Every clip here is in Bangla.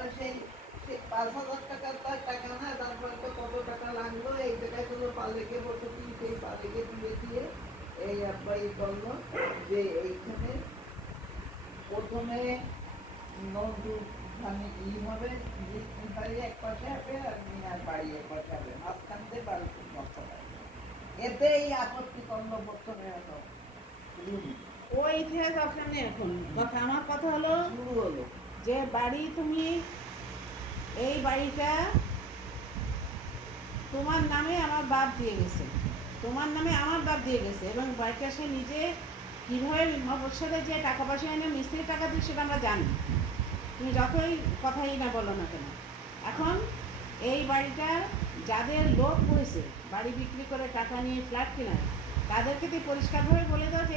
তারপরে সেই সেই 5,000 টাকা তো টাকা না, তারপরে তো কত টাকা লাগলো, এই জায়গায় তো পালেকে বসে সেই পালেকে দিয়ে এই আব্বা ই করলো যে এইখানে প্রথমে নদী মানে ই হবে, বাড়ি এক পাশে হবে আর মিনার বাড়ি এক পাশে হবে, মাঝখান দিয়ে বাড়ি নষ্ট হবে। এতেই আপত্তি করলো প্রথমে হলো ওই ইতিহাস দরকার নেই এখন। কথা আমার কথা হলো শুরু হলো যে বাড়ি তুমি এই বাড়িটা তোমার নামে আমার বাপ দিয়ে গেছে, তোমার নামে আমার বাপ দিয়ে গেছে, এবং বাড়িটা সে নিজে কীভাবে মফস্বলে যে টাকা পয়সা এনে মিস্ত্রির টাকা দিয়ে সেটা আমরা জানি। তুমি যতই কথাই না বলো না কেন, এখন এই বাড়িটা যাদের লোক হয়েছে বাড়ি বিক্রি করে টাকা নিয়ে ফ্ল্যাট কেনার, তাদেরকে তুই পরিষ্কারভাবে বলে দাও যে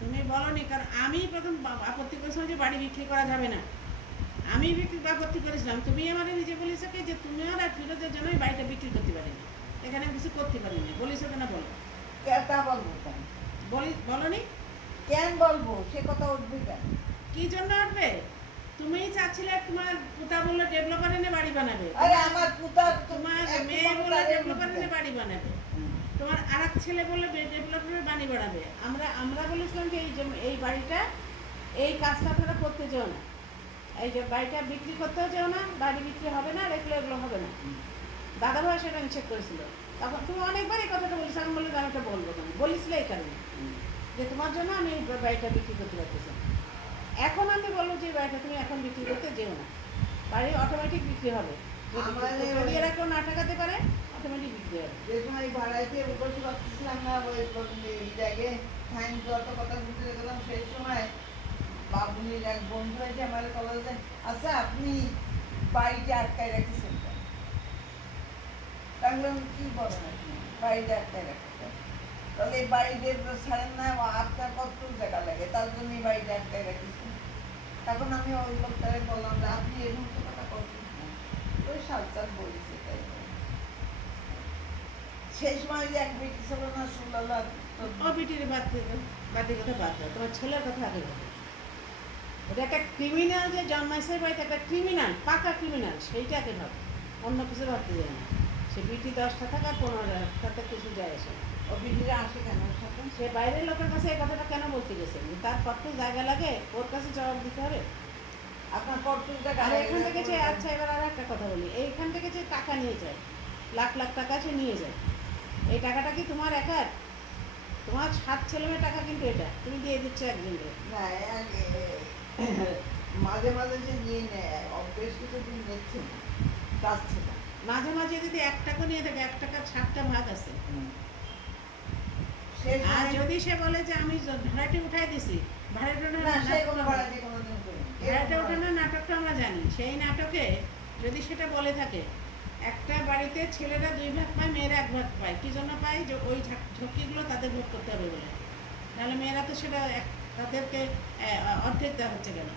তুমি বলনি, কারণ আমি প্রথম আপত্তি করেছিলাম যে বাড়ি বিক্রি করা যাবে না, আমি বিক্রি আপত্তি করেছিলাম, তুমি আমার নিজে বলেছো কি যে তুমি আর ফিরোজের জন্য বাড়িটা বিক্রি করতে পারিনি, এখানে কিছু করতে পারিনি, বলেছো কেন বলো? বলনি কেন বলবো, সে কথা উঠবে কেন? কি জন্য উঠবে? তুমিই চাচ্ছিলে তোমার পুতা বললো ডেভেলপার এনে বাড়ি বানাবে, আরে আমার পুতা, তোমার মেয়ে বললো ডেভেলপার এনে বাড়ি বানাবে, তোমার আর এক ছেলে বললো ডেভেলপারের বাড়ি বানাবে। আমরা বলেছিলাম যে এই বাড়িটা এই কাজটা আপনারা করতে চাও না, এই যে বাড়িটা বিক্রি করতেও চাও না, বাড়ি বিক্রি হবে না, রেখলে এগুলো হবে না। দাদা ভাই সেটা নিষেধ করেছিল, তখন তুমি অনেকবার এই কথাটা বলিস, আমি বললে আমি এটা বলবো তুমি বলিসলে এই কারণে যে তোমার জন্য আমি এই বাড়িটা বিক্রি করতে পারতেছি। এখন আমি বলবো যে বাড়িটা তুমি এখন বিক্রি করতে যেও না, বাড়ি অটোমেটিক বিক্রি হবে, যদি এরা কেউ না টাকাতে পারে অটোমেটিক বিক্রি হবে। যে সময় ভাড়াইতে বসে ভাবতেছিলাম না ওই জায়গায় ফাইন যত কথা বুঝতে গেলাম, সেই সময় বাবুনির এক বন্ধু হয়েছে আমার কলেজে, আচ্ছা আপনি বাড়িতে আটকায় রাখতেছেন কেন? তাহলে কি বলেন আপনি বাড়িতে আটকায় রাখতেছেন? তাহলে এই বাড়িতে ছাড়েন না, আপনার কত জায়গা লাগে, তার জন্য এই বাড়িতে আটকায় রাখতেছেন। তখন আমি ওই লোকটারে বললাম যে আপনি এই মুহূর্তে কথা করছেন না, ওই সাল বলেছে তাই। সেই সময় যে এক বেটি ছিল না শুনলাম, ও বেটির বাদের কথা বাদ দাও, তোমার ছেলের কথা আগে বলো। ওটা একটা ক্রিমিনাল যে জন্মাইছে বাড়িতে, একটা ক্রিমিনাল, পাকা ক্রিমিনাল, সেইটাকে ভাবো, অন্য কিছু ভাবতে যায় না। সে বিটি 10টা থাকা 15 তাতে কিছু যায় আসে না। ও বিটিরা আসে কেন সাথে? সে বাইরের লোকের কাছে এই কথাটা কেন বলতে গেছে? তার কত জায়গা লাগে, ওর কাছে জবাব দিতে হবে। আপনার পরচুলটা আর এখান থেকে যে, আচ্ছা এবার আর একটা কথা বলি, এইখান থেকে যে টাকা নিয়ে যায়, লাখ লাখ টাকা সে নিয়ে যায়, এই টাকাটা কি তোমার একার? তোমার 7 ছেলেমেয়ের টাকা, কিন্তু এটা তুমি দিয়ে দিচ্ছ একজনকে। না মাঝে মাঝে যে নিয়ে নেয়, বেশ কিছুদিন নিচ্ছে না, যাচ্ছে না। মাঝে মাঝে যদি 1 টাকা নিয়ে থাকে, 1 টাকার 7টা ভাগ আছে। আর যদি সে বলে যে আমি ভাড়াটি উঠাই দিছি, ভাড়াটা উঠানোর নাটকটা আমরা জানি, সেই নাটকে যদি সেটা বলে থাকে, একটা বাড়িতে ছেলেরা 2 ভাগ পায়, মেয়েরা 1 ভাগ পায়, কি জন্য পায়? যে ওই ঝক্কিগুলো তাদের ভোগ করতে হবে বলে, তাহলে মেয়েরা তো সেটা তাদেরকে অর্ধেক দেওয়া হচ্ছে কেন?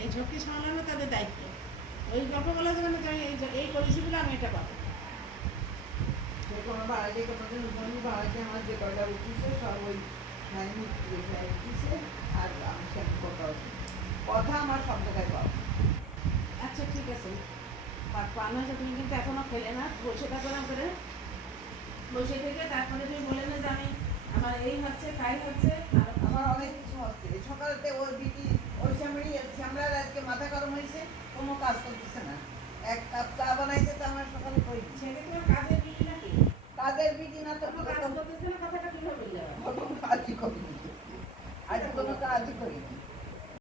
এই ঝক্কি সামলানো তাদের দায়িত্ব। ওই গল্প বলা যাবে না যে আমি এই করেছি বলে আমি এটা পাবো। কোনো ভাড়া দিয়ে কোনো দিন ভাড়া দিয়ে আমার যে কয়টা উঠেছে সব ওই উঠেছে, আর আমি সব কথা আমার সব জায়গায় পাবো। আচ্ছা ঠিক আছে, পান হয়েছে, তুমি কিন্তু এখনো খেলে না, বসে থাকো না করে, বসে থেকে তারপরে তুমি বলে না যে আমি আমার এই হচ্ছে তাই হচ্ছে, আমার অনেক কিছু হচ্ছে। সকালেতে ওই বিটি ওই শ্যামড়ার আজকে মাথা গরম হয়েছে, কোনো কাজ করতেছে না।